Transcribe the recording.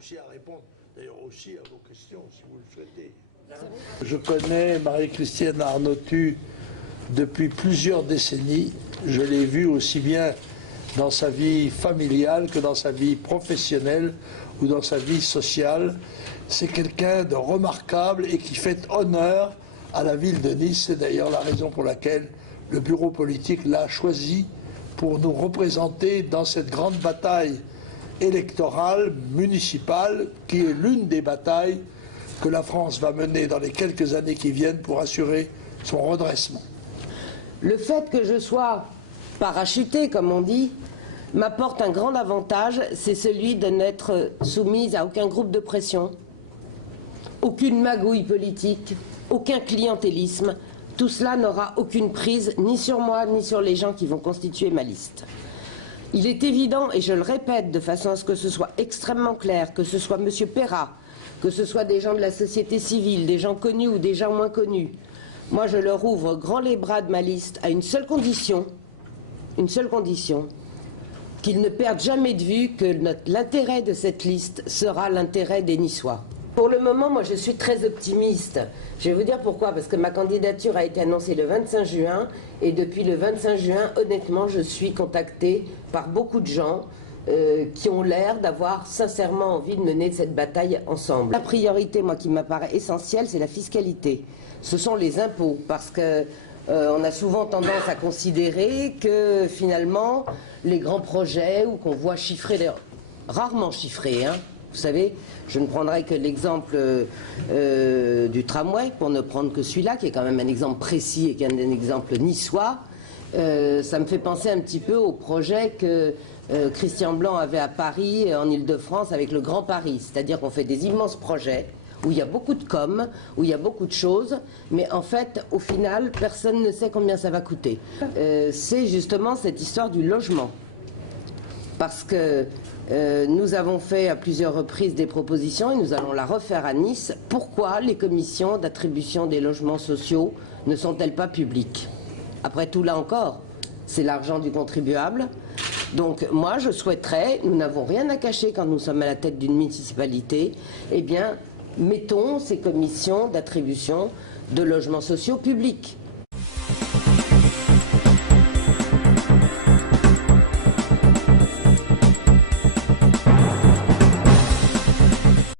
aussi à répondre, d'ailleurs aussi à vos questions, si vous le souhaitez. Je connais Marie-Christine Arnautu depuis plusieurs décennies. Je l'ai vue aussi bien dans sa vie familiale que dans sa vie professionnelle ou dans sa vie sociale. C'est quelqu'un de remarquable et qui fait honneur à la ville de Nice. C'est d'ailleurs la raison pour laquelle le bureau politique l'a choisi pour nous représenter dans cette grande bataille électorale, municipale, qui est l'une des batailles que la France va mener dans les quelques années qui viennent pour assurer son redressement. Le fait que je sois parachutée, comme on dit, m'apporte un grand avantage, c'est celui de n'être soumise à aucun groupe de pression, aucune magouille politique, aucun clientélisme. Tout cela n'aura aucune prise ni sur moi ni sur les gens qui vont constituer ma liste. Il est évident, et je le répète de façon à ce que ce soit extrêmement clair, que ce soit M. Perrat, que ce soit des gens de la société civile, des gens connus ou des gens moins connus, moi je leur ouvre grand les bras de ma liste à une seule condition, qu'ils ne perdent jamais de vue que l'intérêt de cette liste sera l'intérêt des Niçois. Pour le moment, moi je suis très optimiste. Je vais vous dire pourquoi, parce que ma candidature a été annoncée le 25 juin, et depuis le 25 juin, honnêtement, je suis contactée par beaucoup de gens qui ont l'air d'avoir sincèrement envie de mener cette bataille ensemble. La priorité, moi, qui m'apparaît essentielle, c'est la fiscalité. Ce sont les impôts, parce que on a souvent tendance à considérer que finalement, les grands projets, ou qu'on voit chiffrés, rarement chiffrés, hein, vous savez, je ne prendrai que l'exemple du tramway, pour ne prendre que celui-là, qui est quand même un exemple précis et qui est un exemple niçois. Ça me fait penser un petit peu au projet que Christian Blanc avait à Paris, en Ile-de-France, avec le Grand Paris. C'est-à-dire qu'on fait des immenses projets où il y a beaucoup de com, où il y a beaucoup de choses, mais en fait, au final, personne ne sait combien ça va coûter. C'est justement cette histoire du logement. Parce que nous avons fait à plusieurs reprises des propositions et nous allons la refaire à Nice. Pourquoi les commissions d'attribution des logements sociaux ne sont-elles pas publiques? Après tout, là encore, c'est l'argent du contribuable. Donc moi, je souhaiterais, nous n'avons rien à cacher quand nous sommes à la tête d'une municipalité, eh bien, mettons ces commissions d'attribution de logements sociaux publics.